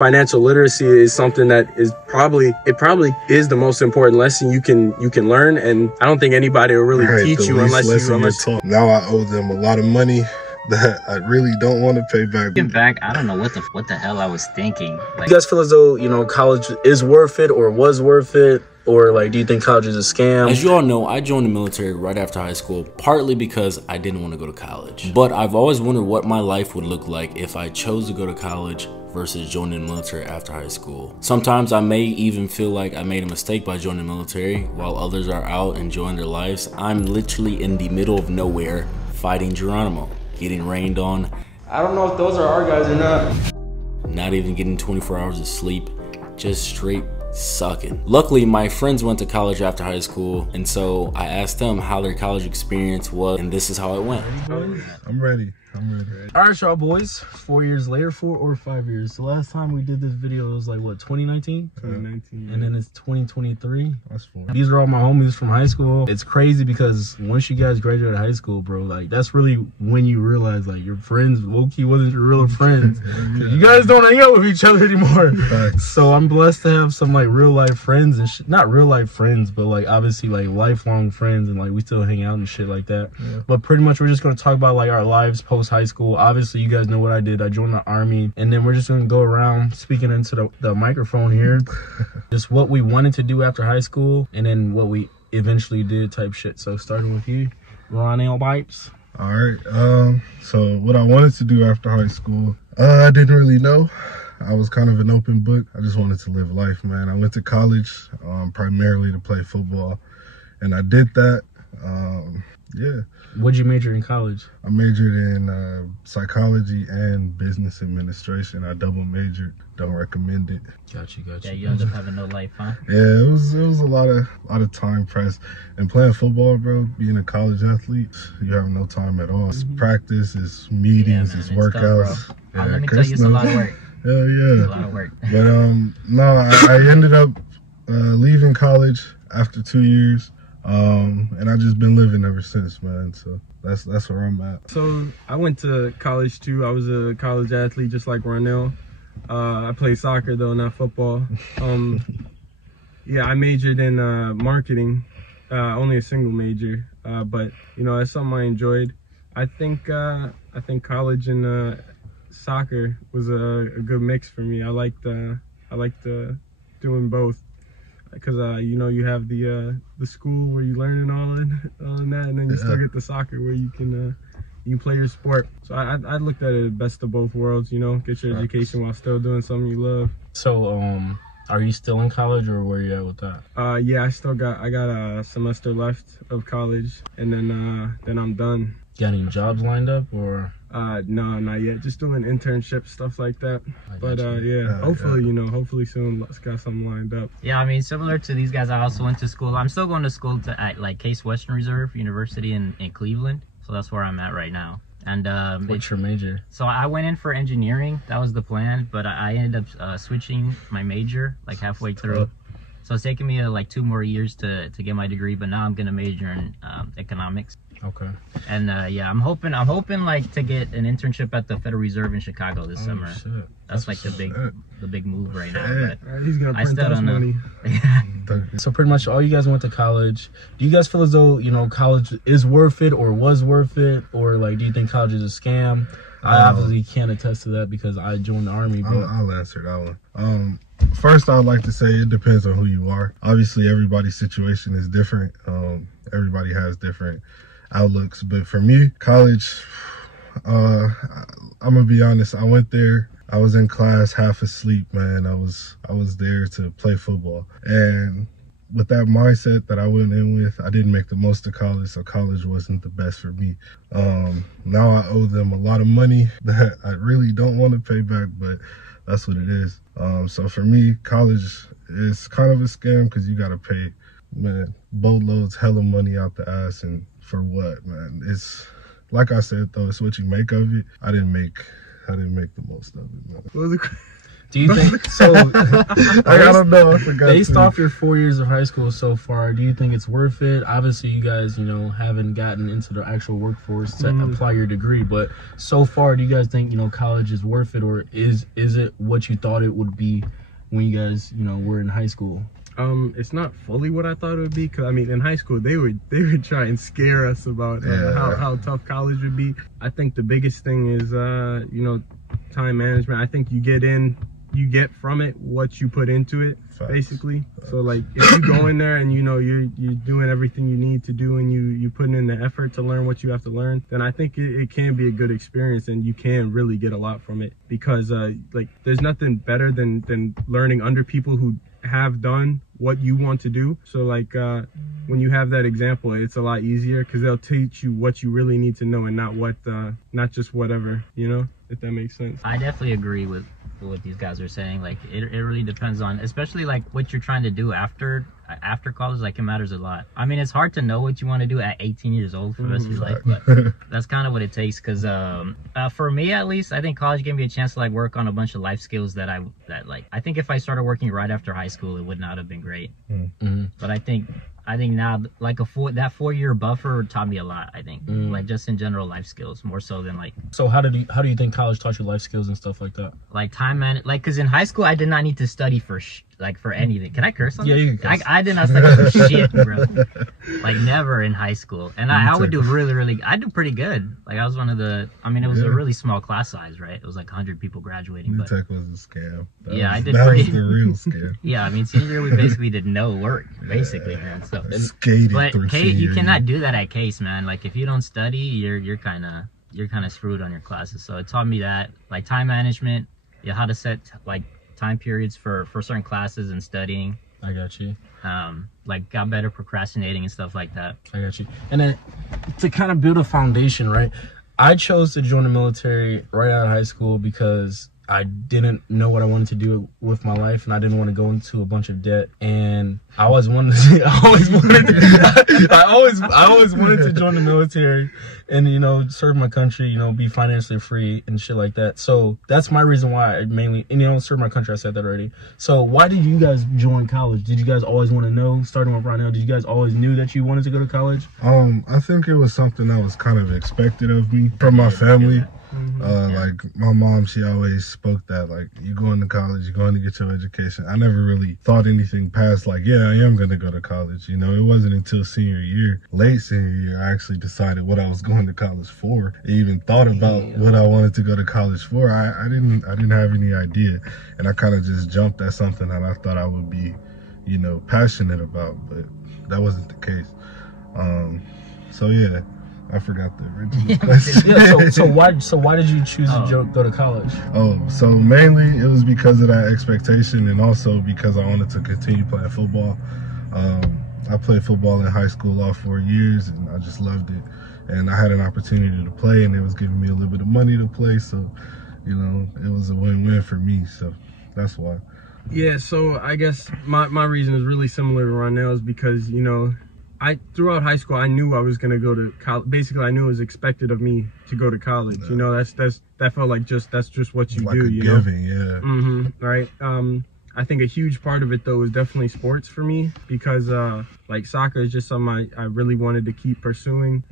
Financial literacy is something that is probably is the most important lesson you can learn, and I don't think anybody will really teach you unless you. Now I owe them a lot of money that I really don't want to pay back. Looking back, I don't know what the hell I was thinking. Like, you guys feel as though, you know, college is worth it or was worth it? Or, like, do you think college is a scam? As you all know, I joined the military right after high school, partly because I didn't want to go to college. But I've always wondered what my life would look like if I chose to go to college versus joining the military after high school. Sometimes I may even feel like I made a mistake by joining the military while others are out enjoying their lives. I'm literally in the middle of nowhere fighting Geronimo, getting rained on. I don't know if those are our guys or not. Not even getting 24 hours of sleep, just straight sucking. Luckily, my friends went to college after high school, and so I asked them how their college experience was, and this is how it went. I'm ready. All right, y'all boys. 4 years later, 4 or 5 years. The last time we did this video was like, what, 2019? 2019. And then it's 2023. That's 4. These are all my homies from high school. It's crazy because once you guys graduate high school, bro, like, that's really when you realize, like, your friends, low-key wasn't your real friends. You guys don't hang out with each other anymore. So I'm blessed to have some, like, real-life friends and shit. Not real-life friends, but, like, obviously, like, lifelong friends, and, like, we still hang out and shit like that. Yeah. But pretty much we're just going to talk about, like, our lives post-high school. Obviously, you guys know what I did. I joined the Army, and then we're just going to go around speaking into the microphone here. Just what we wanted to do after high school, and then what we eventually did type shit. So starting with you, Ronell Bipes. All right. So what I wanted to do after high school, I didn't really know. I was kind of an open book. I just wanted to live life, man. I went to college primarily to play football, and I did that. Yeah. What'd you major in college? I majored in psychology and business administration. I double majored. Don't recommend it. Gotcha. yeah, you end up having no life, huh? Yeah, it was a lot of time pressed. And playing football, bro, being a college athlete, you have no time at all. It's practice, it's meetings, it's workouts. Yeah, let me tell you, it's a lot of work. Hell yeah. It's a lot of work. But no, I ended up leaving college after 2 years. And I've just been living ever since, man. So that's where I'm at. So I went to college too. I was a college athlete just like Ronell. I played soccer though, not football. Yeah, I majored in marketing, only a single major, but you know, that's something I enjoyed. I think college and soccer was a good mix for me. I liked doing both. Because you know, you have the school where you learn and all that, and then you still get the soccer where you can play your sport. So I looked at it best of both worlds. You know, get your education while still doing something you love. So are you still in college, or where you at with that? Yeah, I got a semester left of college, and then I'm done. Got any jobs lined up, or? No, not yet. Just doing internships, stuff like that. But yeah, hopefully, you know, hopefully soon let's got something lined up. Yeah, I mean, similar to these guys, I also went to school. I'm still going to school at like Case Western Reserve University in Cleveland. So that's where I'm at right now. And what's your major? So I went in for engineering. That was the plan, but I ended up switching my major like halfway through. So it's taken me like 2 more years to get my degree, but now I'm gonna major in economics. Okay. And yeah, I'm hoping like to get an internship at the Federal Reserve in Chicago this summer. Shit. That's like the big move right now. But he's gonna print us money. So pretty much all you guys went to college. Do you guys feel as though, you know, college is worth it or was worth it, or like do you think college is a scam? I obviously can't attest to that because I joined the Army. But I'll answer that one. First, I'd like to say it depends on who you are. Obviously, everybody's situation is different. Everybody has different outlooks, but for me, college, I'm gonna be honest, I went there, I was in class half asleep, man. I was there to play football, and with that mindset that I went in with, I didn't make the most of college, so college wasn't the best for me. Now I owe them a lot of money that I really don't want to pay back, but that's what it is. So for me, college is kind of a scam because you gotta pay, man, boatloads, hella money out the ass, and for what, man? It's like I said though, it's what you make of it. I didn't make the most of it, man. Do you think so? I don't know. I forgot. Based off your 4 years of high school so far, do you think it's worth it? Obviously, you guys, haven't gotten into the actual workforce to apply your degree, but so far, do you guys think college is worth it, or is it what you thought it would be when you guys were in high school? It's not fully what I thought it would be, because I mean, in high school they would try and scare us about how tough college would be. I think the biggest thing is time management. I think you get from it what you put into it. Facts. Basically. Facts. So like if you go in there and you're doing everything you need to do and you putting in the effort to learn what you have to learn, then I think it can be a good experience and you can really get a lot from it, because like there's nothing better than learning under people who have done what you want to do. So like when you have that example, it's a lot easier because they'll teach you what you really need to know and not just whatever, if that makes sense. I definitely agree with what these guys are saying. Like it really depends on, especially like what you're trying to do after college. Like it matters a lot. I mean, it's hard to know what you want to do at 18 years old for the rest of your life, but that's kind of what it takes. Because for me at least, I think college gave me a chance to like work on a bunch of life skills that I think if I started working right after high school, it would not have been great. But I think now like that 4-year buffer taught me a lot. I think like just in general life skills more so than like. So how do you think college taught you life skills and stuff like that? Like time man, like because in high school I did not need to study for anything. Can I curse on this? Yeah, you can curse. I did not study for shit, bro. Like never in high school, and I would do really. I do pretty good. Like I was one of the. I mean, it was a really small class size, right? It was like 100 people graduating. New Tech was a scam. I did. That was the real scam. Yeah, I mean, senior year we basically did no work, basically, man. So skated but through you cannot do that at Case, man. Like if you don't study, you're kind of screwed on your classes. So it taught me that, like time management, how to set like time periods for certain classes and studying. I got you. Like got better procrastinating and stuff like that. I got you. And then to kind of build a foundation, right? I chose to join the military right out of high school because I didn't know what I wanted to do with my life, and I didn't want to go into a bunch of debt. And I always wanted to join the military and serve my country, be financially free and shit like that. So that's my reason why I mainly serve my country. I said that already. So why did you guys join college? Did you guys always want to know? Starting with right now, did you guys always knew that you wanted to go to college? I think it was something that was kind of expected of me from my family. Like my mom, she always spoke that like you going to college, you're going to get your education. I never really thought anything past like, yeah, I am going to go to college. It wasn't until late senior year, I actually decided what I was going to college for. I even thought about what I wanted to go to college for. I didn't have any idea, and I kind of just jumped at something that I thought I would be, passionate about, but that wasn't the case. So yeah. I forgot the original question. Yeah, so why did you choose to go to college? So mainly it was because of that expectation, and also because I wanted to continue playing football. I played football in high school all 4 years, and I just loved it. And I had an opportunity to play, and it was giving me a little bit of money to play, so it was a win-win for me. So that's why. Yeah, so I guess my reason is really similar to Ronell's because throughout high school, I knew I was going to go to college. Basically, I knew it was expected of me to go to college. That felt like that's just what you do. Giving, yeah. Right. I think a huge part of it though is definitely sports for me because like soccer is just something I really wanted to keep pursuing.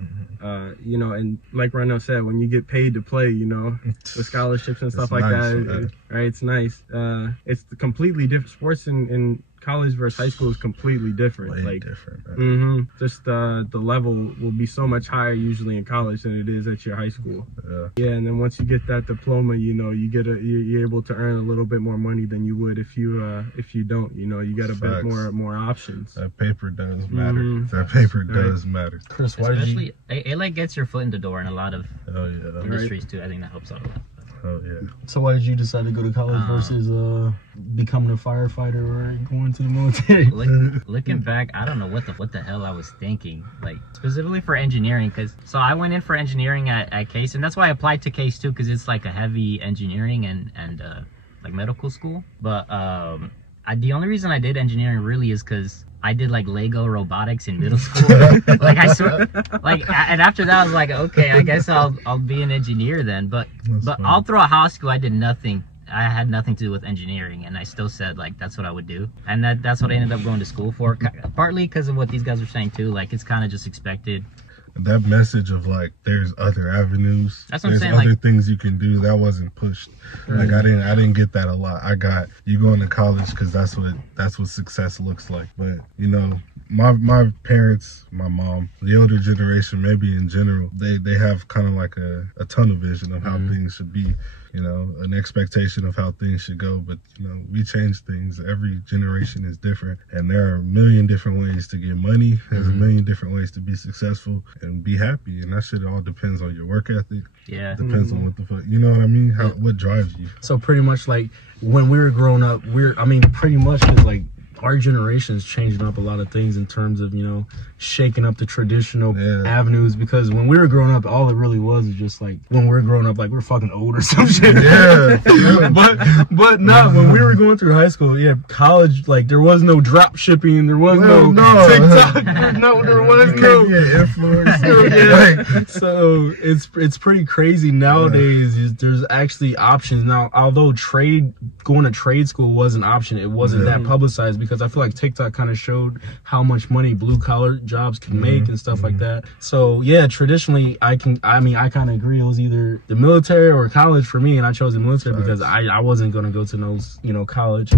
And like Ronell said, when you get paid to play, with scholarships and stuff like that, right? It's nice. It's completely different. Sports in college versus high school is completely different. Way different. Just the level will be so much higher usually in college than it is at your high school. Yeah, and then once you get that diploma, you're able to earn a little bit more money than you would if you don't. You got a bit more options. That paper does matter. That paper does matter. Chris, why especially it like gets your foot in the door in a lot of industries right. too. I think that helps out a lot. Oh yeah. So why did you decide to go to college versus becoming a firefighter or going to the military? Looking back, I don't know what the hell I was thinking. Like specifically for engineering, so I went in for engineering at Case, and that's why I applied to Case too, because it's like a heavy engineering and like medical school. But the only reason I did engineering really is because I did like Lego robotics in middle school. Like I swear, and after that I was like, okay, I guess I'll be an engineer then. But all throughout high school I did nothing I had nothing to do with engineering, and I still said like that's what I would do, and that's what I ended up going to school for. Partly because of what these guys are saying too, like it's kind of just expected. That message of like there's other avenues, that's what there's I'm saying, other like, things you can do, that wasn't pushed. Like I didn't get that a lot. I got you going to college because that's what success looks like. But you know, my parents, my mom, the older generation, maybe in general, they have kind of like a tunnel vision of how things should be, you know, an expectation of how things should go. But you know, we change things. Every generation is different, and there are a million different ways to get money. There's a million different ways to be successful and be happy, and that shit all depends on your work ethic. Yeah, Depends on what the fuck, you know what I mean? What drives you. So pretty much like when we were growing up, pretty much because like our generation's changing up a lot of things in terms of, you know, shaking up the traditional avenues, because when we were growing up, all it really was just like, when we were growing up, like we're fucking old or some shit. Yeah. but not when we were going through high school. Yeah, college, like there was no drop shipping, there was no TikTok, there was no influencer. So it's pretty crazy nowadays. There's actually options now. Although going to trade school was an option, it wasn't that publicized, because I feel like TikTok kind of showed how much money blue collar jobs can make and stuff like that. So yeah, traditionally I kind of agree. It was either the military or college for me, and I chose the military because I wasn't gonna go to no, you know, college.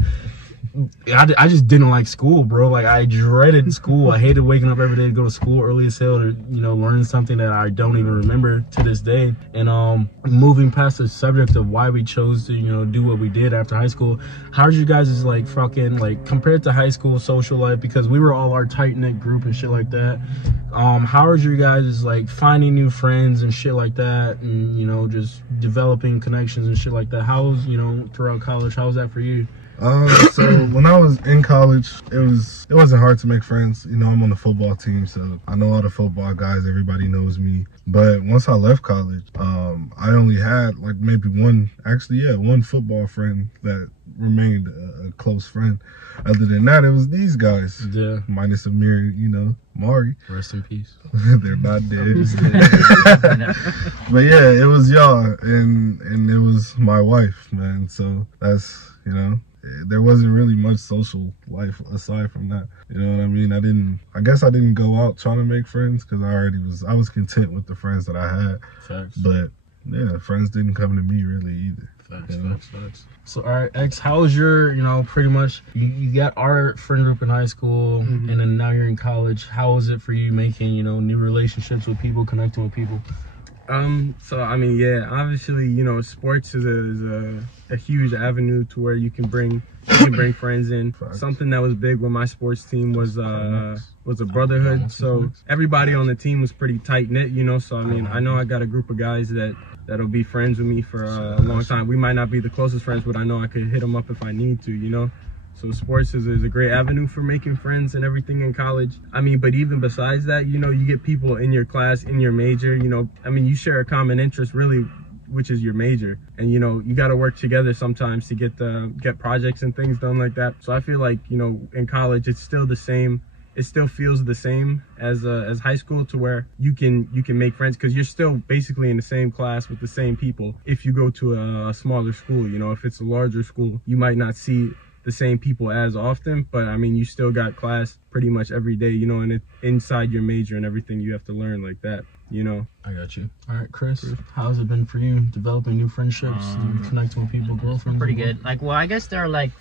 I just didn't like school, bro. Like I dreaded school. I hated waking up every day to go to school early as hell to, you know, learn something that I don't even remember to this day. And moving past the subject of why we chose to, you know, do what we did after high school, how's you guys' like fucking like compared to high school social life, because we were all our tight knit group and shit like that. How is your guys like finding new friends and shit like that, and you know, just developing connections and shit like that? How's, you know, throughout college, how was that for you? So when I was in college, it wasn't hard to make friends. You know, I'm on the football team, so I know all the football guys. Everybody knows me. But once I left college, I only had like maybe one football friend that remained a close friend. Other than that, it was these guys. Yeah. Minus Amir, you know, Mari. Rest in peace. They're not dead. But yeah, it was y'all, and it was my wife, man. So that's, you know, there wasn't really much social life aside from that. You know what I mean? I guess I didn't go out trying to make friends because I was content with the friends that I had. Facts. But yeah, friends didn't come to me really either. Facts. So, all right, X, how was your, you know, pretty much, you got our friend group in high school, and then now you're in college. How was it for you making, you know, new relationships with people, connecting with people? So I mean, yeah, obviously, you know, sports is a huge avenue to where you can bring friends in. Something that was big with my sports team was a brotherhood. So everybody on the team was pretty tight knit, you know. So I mean, I know I got a group of guys that'll be friends with me for a long time. We might not be the closest friends, but I know I could hit them up if I need to, you know. So sports is a great avenue for making friends and everything in college. I mean, but even besides that, you know, you get people in your class, in your major, you know, I mean, you share a common interest really, which is your major. And, you know, you got to work together sometimes to get projects and things done like that. So I feel like, you know, in college, it's still the same. It still feels the same as high school, to where you can make friends because you're still basically in the same class with the same people. If you go to a smaller school, you know, if it's a larger school, you might not see the same people as often, but I mean, you still got class pretty much every day, you know, and it inside your major and everything you have to learn like that, you know. I got you. All right, Chris, how's it been for you developing new friendships, connecting with people, girlfriends? Pretty good. Like, well, I guess there are like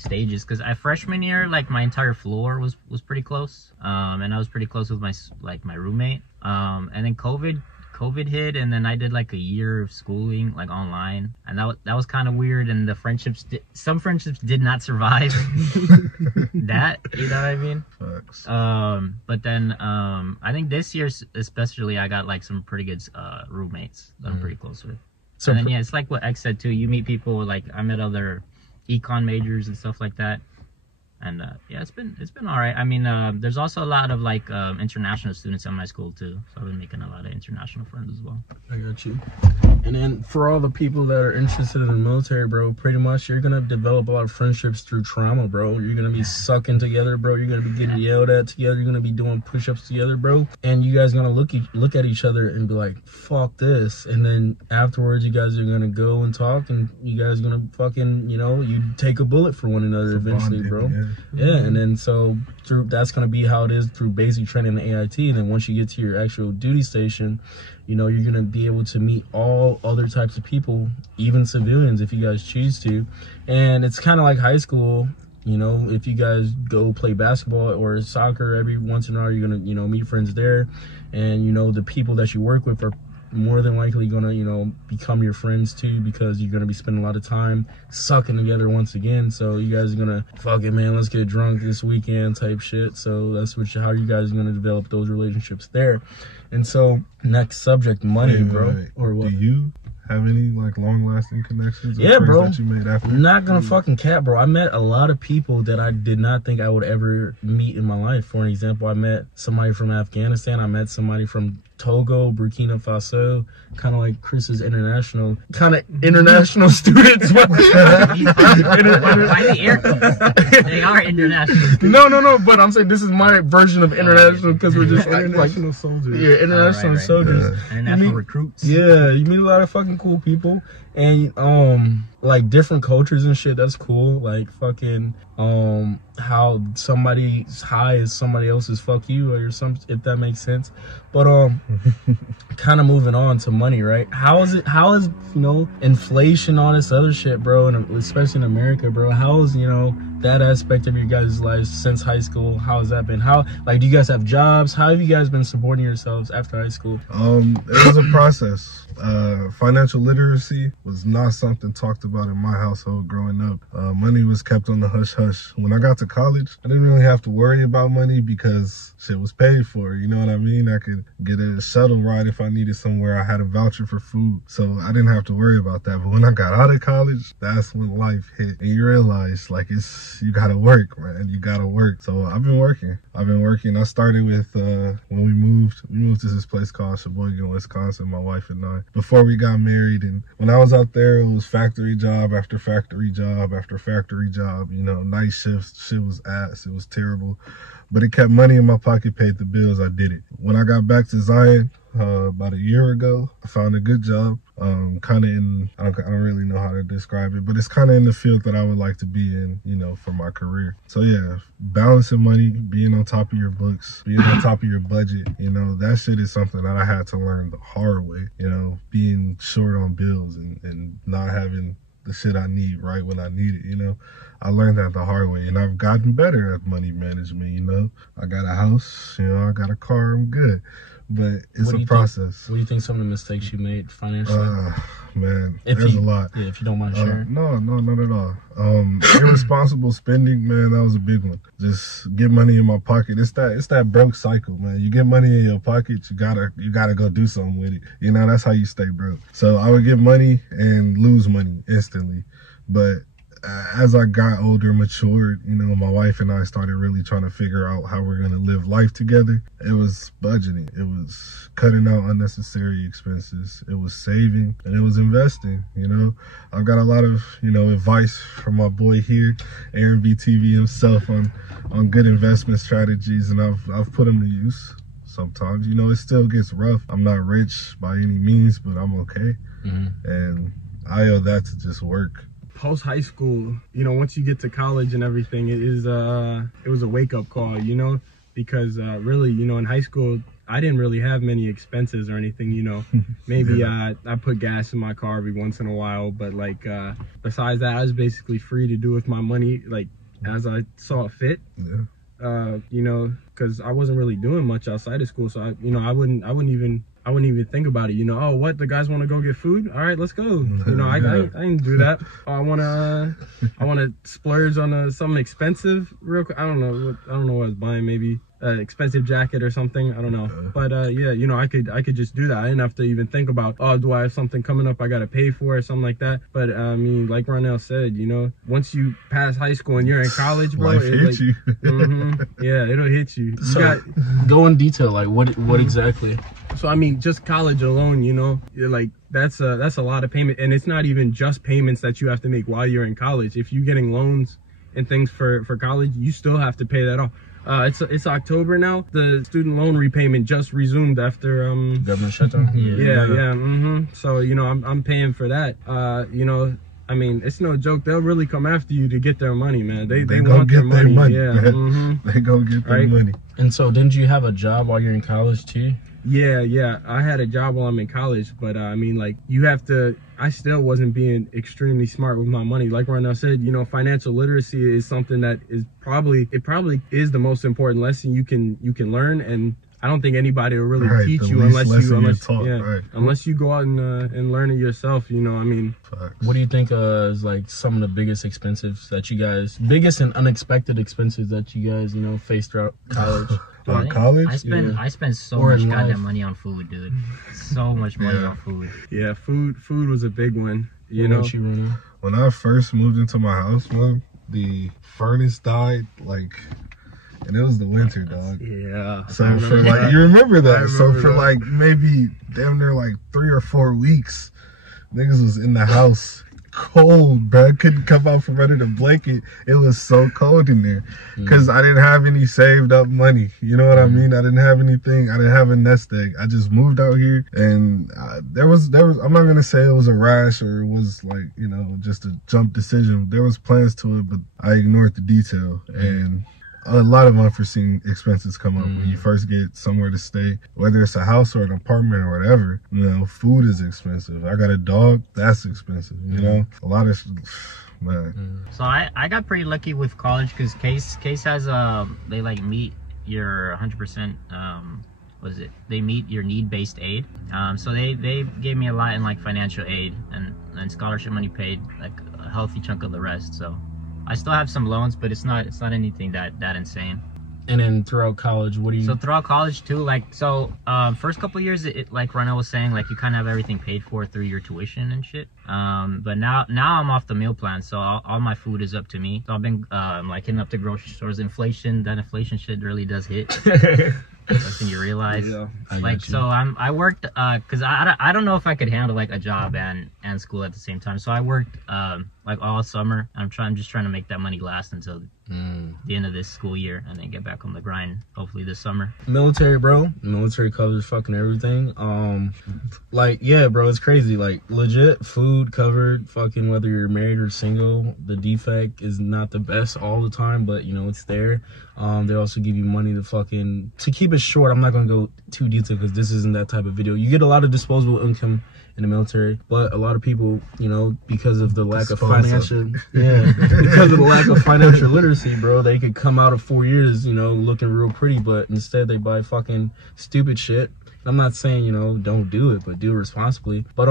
stages, because freshman year, like my entire floor was pretty close, and I was pretty close with my roommate, and then COVID hit, and then I did like a year of schooling like online, and that was kind of weird, and the some friendships did not survive that, you know what I mean? Facts. But then I think this year especially I got like some pretty good roommates that I'm pretty close with. So, and then yeah, it's like what X said too, you meet people, like I met other econ majors and stuff like that, And yeah, it's been all right. I mean, there's also a lot of like international students in my school too, so I've been making a lot of international friends as well. I got you. And then for all the people that are interested in the military, bro, pretty much you're gonna develop a lot of friendships through trauma, bro. You're gonna be sucking together, bro. You're gonna be getting yelled at together. You're gonna be doing push-ups together, bro. And you guys gonna look at each other and be like, "Fuck this!" And then afterwards, you guys are gonna go and talk, and you guys gonna fucking, you know, you take a bullet for one another eventually, bro. Yeah, and then so that's gonna be how it is through basic training in the AIT, and then once you get to your actual duty station, you know, you're gonna be able to meet all other types of people, even civilians, if you guys choose to. And it's kind of like high school. You know, if you guys go play basketball or soccer every once in a while, you're gonna, you know, meet friends there, and you know the people that you work with are more than likely gonna, you know, become your friends too, because you're gonna be spending a lot of time sucking together once again. So you guys are gonna, fuck it, man, let's get drunk this weekend type shit. So that's how you guys are gonna develop those relationships there. And so next subject, money, bro. Or what? Do you have any like long-lasting connections? Yeah, bro. That you made after? I'm not gonna fucking cap, bro. I met a lot of people that I did not think I would ever meet in my life. For an example, I met somebody from Afghanistan. I met somebody from Togo, Burkina Faso, kind of like Chris's international students. Why the air quotes? They are international. No, but I'm saying this is my version of international because we're just international soldiers. Yeah, international soldiers. Yeah. International recruits. Yeah, you meet a lot of fucking cool people, and like different cultures and shit. That's cool. Like fucking how somebody's high is somebody else's fuck you, or some, if that makes sense. But kind of moving on to money, right? How is you know, inflation, all this other shit, bro, and especially in America, bro? How is, you know, that aspect of your guys' lives since high school? How has that been? How, like, do you guys have jobs? How have you guys been supporting yourselves after high school? It was a process. Financial literacy was not something talked about in my household growing up. Money was kept on the hush hush. When I got to college, I didn't really have to worry about money because shit was paid for. You know what I mean? I could get a shuttle ride if I needed somewhere. I had a voucher for food, so I didn't have to worry about that. But when I got out of college, that's when life hit, and you realize like you gotta work, man. You gotta work. So I've been working. I started with when we moved to this place called Sheboygan, Wisconsin, my wife and I, before we got married. And when I was out there, it was factory job after factory job after factory job, you know, night shifts. Shit was ass. It was terrible, but it kept money in my pocket, paid the bills. I did it. When I got back to Zion about a year ago, I found a good job, kind of in, I don't really know how to describe it, but it's kind of in the field that I would like to be in, you know, for my career. So yeah, balancing money, being on top of your books, being on top of your budget, you know, that shit is something that I had to learn the hard way, you know, being short on bills and not having the shit I need right when I need it, you know. I learned that the hard way, and I've gotten better at money management, you know. I got a house, you know, I got a car, I'm good. But it's a process. What do you think some of the mistakes you made financially? Man, there's a lot. Yeah, if you don't mind sharing. No, not at all. Irresponsible spending, man, that was a big one. Just get money in my pocket. It's that broke cycle, man. You get money in your pocket, you gotta go do something with it. You know, that's how you stay broke. So I would get money and lose money instantly. But as I got older, matured, you know, my wife and I started really trying to figure out how we're going to live life together. It was budgeting. It was cutting out unnecessary expenses. It was saving, and it was investing, you know. I've got a lot of, you know, advice from my boy here, Aaron BTV himself, on good investment strategies, and I've put them to use. Sometimes, you know, it still gets rough. I'm not rich by any means, but I'm okay. And I owe that to just work. Post high school, you know, once you get to college and everything, it was a wake-up call, you know, because really, you know, in high school I didn't really have many expenses or anything, you know. Maybe I put gas in my car every once in a while, but like besides that, I was basically free to do with my money like as I saw fit. You know, because I wasn't really doing much outside of school, so I wouldn't even think about it, you know. Oh, what, the guys want to go get food? All right, let's go. You know, I didn't do that. Oh, I wanna splurge on something expensive real quick. I don't know what I was buying. Maybe an expensive jacket or something. I don't know. But yeah, you know, I could just do that. I didn't have to even think about, oh, do I have something coming up I gotta pay for or something like that. But I mean, like Ronell said, you know, once you pass high school and you're in college, bro, life hits you. Yeah, it'll hit you. So, go in detail, like what exactly? So I mean, just college alone, you know, you're like that's a lot of payment, and it's not even just payments that you have to make while you're in college. If you're getting loans and things for college, you still have to pay that off. It's October now. The student loan repayment just resumed after Government shutdown. Yeah. So you know, I'm paying for that. You know, I mean, it's no joke. They'll really come after you to get their money, man. They want their money. Yeah. They go get their money. And so, didn't you have a job while you're in college too? Yeah. I had a job while I'm in college, but I mean, like, you have to. I still wasn't being extremely smart with my money. Like Ronell said, you know, financial literacy is something that is probably is the most important lesson you can learn, and I don't think anybody will really teach you unless you go out and learn it yourself. You know, I mean. What do you think is like some of the biggest expenses that you guys, biggest and unexpected expenses that you guys, you know, faced throughout college? College? I spend so much goddamn money on food, dude. So much money on food. Yeah, food was a big one. You know, when I first moved into my house, man, the furnace died, like, and it was the winter, dog. Yeah. So for like, you remember that? So for like maybe damn near like 3 or 4 weeks, niggas was in the house. Cold, bro. Couldn't come out from under the blanket. It was so cold in there because I didn't have any saved up money. You know what I mean? I didn't have anything. I didn't have a nest egg. I just moved out here, and there was. I'm not gonna say it was a rash or it was like, you know, just a jump decision. There was plans to it, but I ignored the detail, and a lot of unforeseen expenses come up when you first get somewhere to stay, whether it's a house or an apartment or whatever. You know, food is expensive. I got a dog, that's expensive. You know, a lot of man. So I got pretty lucky with college because Case has they like meet your 100%. What is it? They meet your need-based aid. So they gave me a lot in like financial aid and scholarship money paid like a healthy chunk of the rest. So I still have some loans, but it's not anything that insane. And then throughout college, what do you? So throughout college too, like first couple years, it like Ronell was saying, like you kind of have everything paid for through your tuition and shit. But now I'm off the meal plan, so all my food is up to me. So I've been like hitting up the grocery stores. That inflation shit really does hit. That's when you realize. Yeah, so I worked because I don't know if I could handle like a job and school at the same time. So I worked like all summer. I'm just trying to make that money last until the end of this school year and then get back on the grind hopefully this summer. Military, bro. Military covers fucking everything. Like, yeah, bro, it's crazy. Like, legit food covered, fucking whether you're married or single. The defect is not the best all the time, but you know, it's there. They also give you money to keep it short. I'm not gonna go too detailed because this isn't that type of video. You get a lot of disposable income in the military, but a lot of people, you know, because of the lack of financial literacy, bro, they could come out of 4 years, you know, looking real pretty, but instead they buy fucking stupid shit. I'm not saying, you know, don't do it, but do it responsibly. But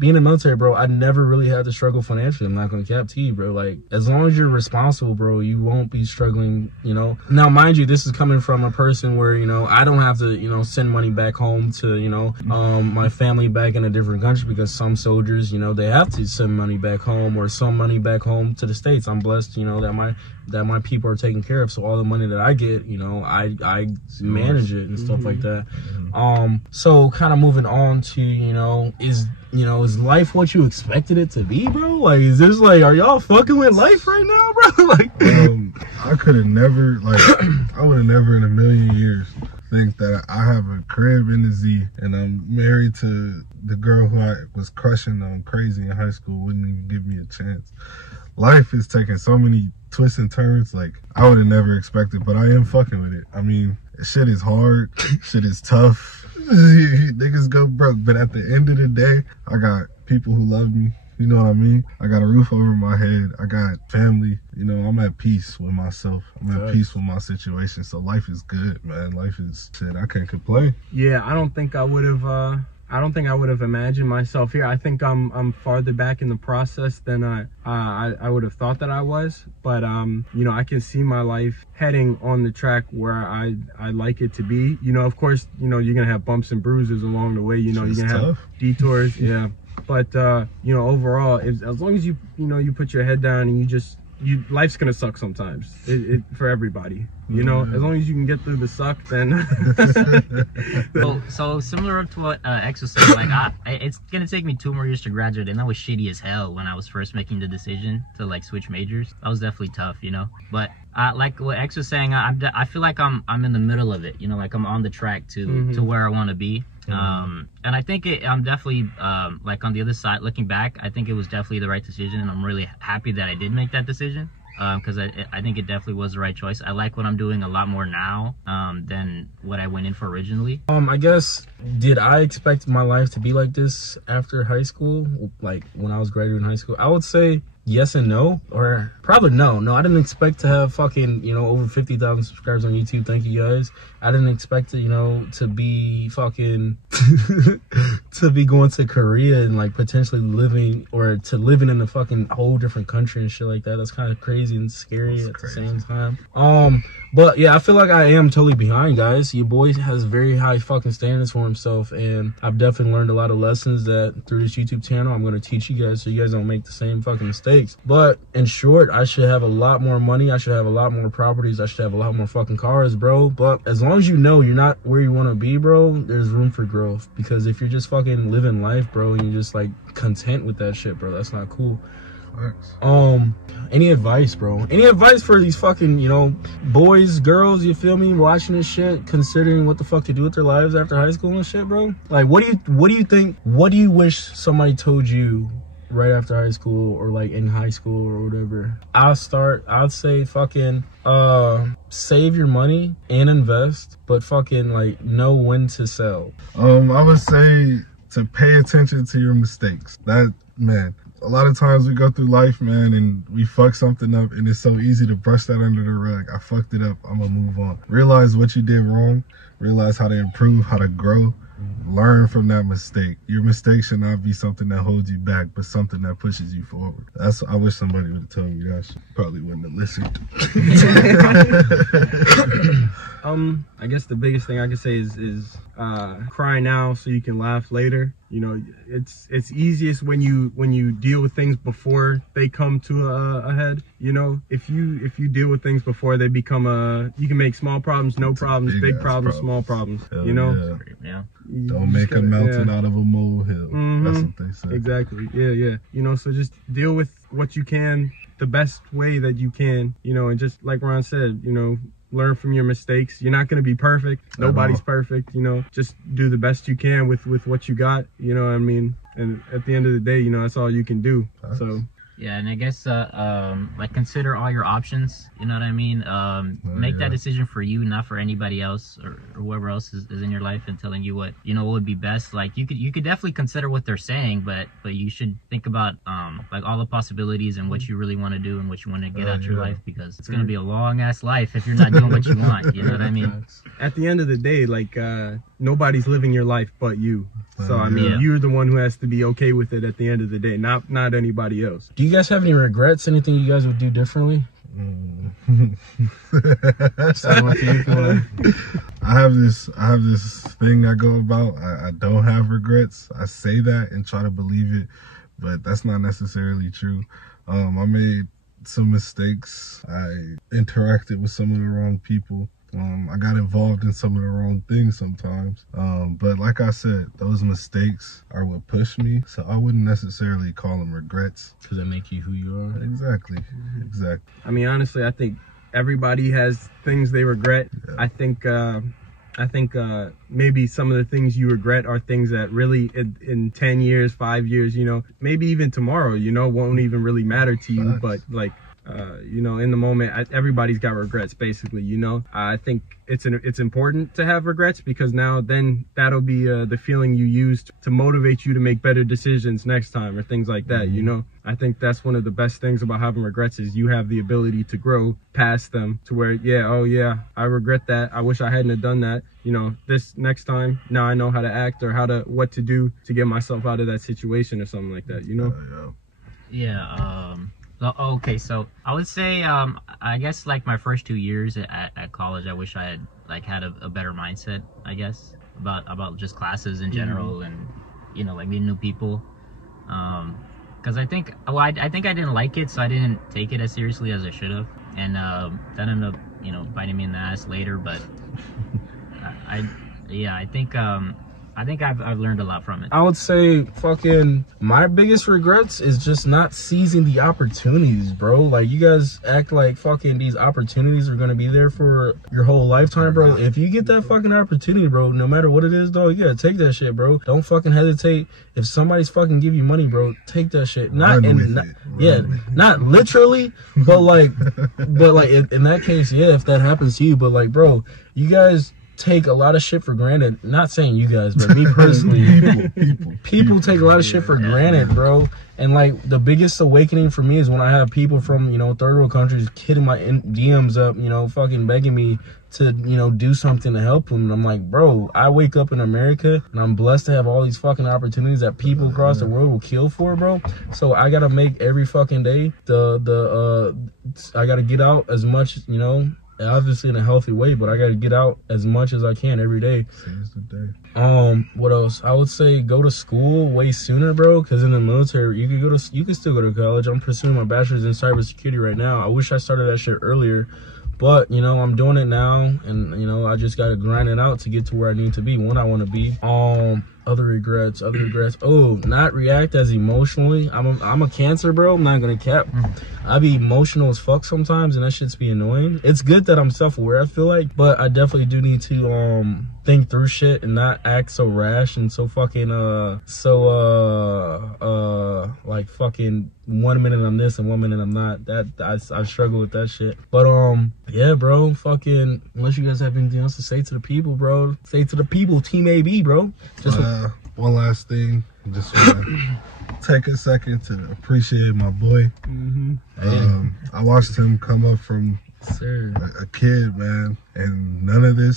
being in the military, bro, I never really had to struggle financially. I'm not gonna cap to you, bro. Like, as long as you're responsible, bro, you won't be struggling, you know. Now, mind you, this is coming from a person where, you know, I don't have to, you know, send money back home to, you know, my family back in a different country, because some soldiers, you know, they have to send money back home or some money back home to the States. I'm blessed, you know, that my people are taken care of. So all the money that I get, you know, I manage it and stuff like that. So kind of moving on to, you know, is life what you expected it to be, bro? Like, is this like, are y'all fucking with life right now, bro? Like, I could have never, like, I would have never in a million years think that I have a crib in the Z and I'm married to the girl who I was crushing on crazy in high school, wouldn't even give me a chance. Life is taking so many twists and turns, like, I would have never expected, but I am fucking with it. I mean, shit is hard, shit is tough, niggas go broke, but at the end of the day, I got people who love me, you know what I mean? I got a roof over my head, I got family, you know, I'm at peace with myself, I'm at peace with my situation, so life is good, man. Life is shit, I can't complain. Yeah, I don't think I would have I don't think I would have imagined myself here. I think I'm farther back in the process than I would have thought that I was. But you know, I can see my life heading on the track where I like it to be. You know, of course, you know, you're gonna have bumps and bruises along the way. You know, you're gonna have detours. Yeah. But you know, overall, as long as you put your head down and life's gonna suck sometimes. For everybody. You know, as long as you can get through the suck, then. so similar to what X was saying, like it's gonna take me 2 more years to graduate, and that was shitty as hell when I was first making the decision to like switch majors. That was definitely tough, you know. But like what X was saying, I feel like I'm in the middle of it, you know, like I'm on the track to where I want to be. And I think I'm definitely like on the other side looking back, I think it was definitely the right decision, and I'm really happy that I did make that decision. Because I think it definitely was the right choice. I like what I'm doing a lot more now than what I went in for originally. I guess, did I expect my life to be like this after high school? Like when I was graduating high school? I would say yes and no, or probably no. I didn't expect to have fucking, you know, over 50,000 subscribers on YouTube. Thank you guys. I didn't expect to, you know, to be fucking to be going to Korea and like potentially living in a fucking whole different country and shit like that. That's kind of crazy and scary at the same time. But yeah, I feel like I am totally behind, guys. Your boy has very high fucking standards for himself, and I've definitely learned a lot of lessons that through this YouTube channel I'm going to teach you guys so you guys don't make the same fucking mistakes. But in short, I should have a lot more money. I should have a lot more properties. I should have a lot more fucking cars, bro. But as long as you know you're not where you want to be, bro, there's room for growth. Because if you're just fucking living life, bro, and you're just like content with that shit, bro, that's not cool. Any advice, bro? Any advice for these fucking, you know, boys, girls, you feel me, watching this shit, considering what the fuck to do with their lives after high school and shit, bro? Like, what do you think, what do you wish somebody told you right after high school, or like in high school or whatever? I'd say fucking save your money and invest, but fucking like know when to sell. I would say to pay attention to your mistakes. That, man, a lot of times we go through life, man, and we fuck something up, and it's so easy to brush that under the rug. I fucked it up, I'm gonna move on. Realize what you did wrong, realize how to improve, how to grow, learn from that mistake. Your mistake should not be something that holds you back, but something that pushes you forward. I wish somebody would have told me that. Probably wouldn't have listened. I guess the biggest thing I could say is cry now so you can laugh later. You know, it's easiest when you deal with things before they come to a head. You know, if you deal with things before they become you can make small problems, no problems, big problems, small problems. Hell you know, Yeah. Don't make a mountain out of a molehill. That's what they say. Exactly. Yeah. You know, so just deal with what you can the best way that you can. You know, and just like Ron said, you know, learn from your mistakes. You're not going to be perfect. Nobody's perfect. You know, just do the best you can with what you got. You know what I mean? And at the end of the day, you know, that's all you can do. So. Yeah, and I guess like consider all your options. You know what I mean? Make that decision for you, not for anybody else or whoever else is in your life and telling you what what would be best. Like you could definitely consider what they're saying, but you should think about like all the possibilities and what you really want to do and what you want to get out your life, because it's gonna be a long ass life if you're not doing what you want. You know what I mean? At the end of the day, like nobody's living your life but you. So I mean, you're the one who has to be okay with it at the end of the day, not anybody else. Do you guys have any regrets? Anything you guys would do differently? I have this thing I go about. I don't have regrets. I say that and try to believe it, but that's not necessarily true. I made some mistakes. I interacted with some of the wrong people. I got involved in some of the wrong things sometimes. But like I said, those mistakes are what pushed me. So I wouldn't necessarily call them regrets. Because they make you who you are. Exactly. I mean, honestly, I think everybody has things they regret. Yeah. I think maybe some of the things you regret are things that really in 10 years, 5 years, you know, maybe even tomorrow, you know, won't even really matter to you. But like, you know, in the moment, everybody's got regrets, basically, you know. I think it's important to have regrets, because now then that'll be the feeling you used to motivate you to make better decisions next time or things like that, you know. I think that's one of the best things about having regrets, is you have the ability to grow past them to where, yeah, oh yeah, I regret that. I wish I hadn't have done that. You know, this next time, now I know how to act, or what to do to get myself out of that situation or something like that, you know? Yeah, okay, so I would say, I guess like my first 2 years at college, I wish I had like had a better mindset, I guess, about just classes in general, and, you know, like meeting new people. Because I think I think I didn't like it, so I didn't take it as seriously as I should have, and that ended up, you know, biting me in the ass later. But I think I've learned a lot from it. I would say fucking my biggest regrets is just not seizing the opportunities, bro. Like, you guys act like fucking these opportunities are gonna be there for your whole lifetime, bro. If you get that fucking opportunity, bro, no matter what it is, though, you gotta take that shit, bro. Don't fucking hesitate. If somebody's fucking give you money, bro, take that shit. Not literally, but like in that case, yeah, if that happens to you. But like, bro, you guys take a lot of shit for granted. Not saying you guys, but me personally. people take a lot of shit for granted, bro. And like, the biggest awakening for me is when I have people from, you know, third world countries hitting my DMs up, you know, fucking begging me to, you know, do something to help them. And I'm like, bro, I wake up in America and I'm blessed to have all these fucking opportunities that people across the world will kill for, bro. So I gotta make every fucking day I gotta get out as much, you know, obviously in a healthy way, but I gotta get out as much as I can every day. Seize the day. What else? I would say go to school way sooner, bro, because in the military you can still go to college. I'm pursuing my bachelor's in cybersecurity right now. I wish I started that shit earlier, but you know, I'm doing it now, and you know, I just gotta grind it out to get to where I need to be, when I want to be. Other regrets. Oh, not react as emotionally. I'm a Cancer, bro. I'm not gonna cap. I be emotional as fuck sometimes, and that shit's be annoying. It's good that I'm self-aware, I feel like, but I definitely do need to think through shit and not act so rash and so fucking like fucking 1 minute I'm this and 1 minute I'm not. That I struggle with that shit. But yeah, bro, fucking, unless you guys have anything else to say to the people, bro, say to the people, Team AB, bro. Just one last thing, just want to take a second to appreciate my boy. I watched him come up from a kid, man, and none of the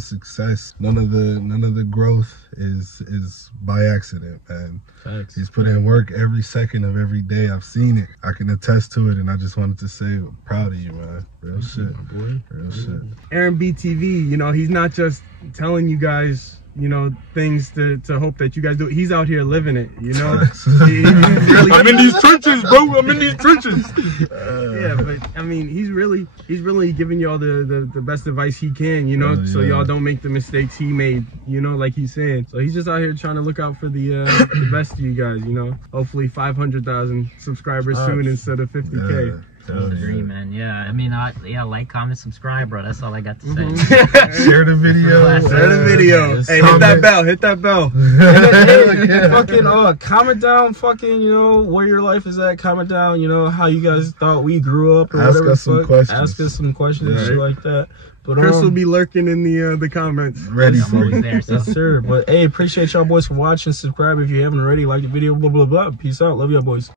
success, none of the growth is by accident, man. Facts. He's put in work every second of every day. I've seen it. I can attest to it, and I just wanted to say I'm proud of you, man. Real shit, my boy. Real shit. Aaron BTV, you know, he's not just telling you guys, you know, things to hope that you guys do. He's out here living it, you know. Really, I'm in these trenches, bro. I'm in these trenches. Yeah, but I mean, he's really giving y'all the best advice he can, you know, so y'all don't make the mistakes he made, you know, like he's saying. So he's just out here trying to look out for the best of you guys, you know. Hopefully 500,000 subscribers soon instead of 50K. That's the dream, man. Yeah, I mean, yeah, like, comment, subscribe, bro. That's all I got to say. Share the video. Share the video. Hey, hit that bell. Hit that bell. Fucking comment down, fucking, you know, where your life is at. Comment down, you know, how you guys thought we grew up or whatever. Ask us some questions and shit like that. But Chris will be lurking in the comments. Ready for you. There, so. Yes, sir. But hey, appreciate y'all boys for watching. Subscribe if you haven't already. Like the video. Blah blah blah. Peace out. Love y'all boys.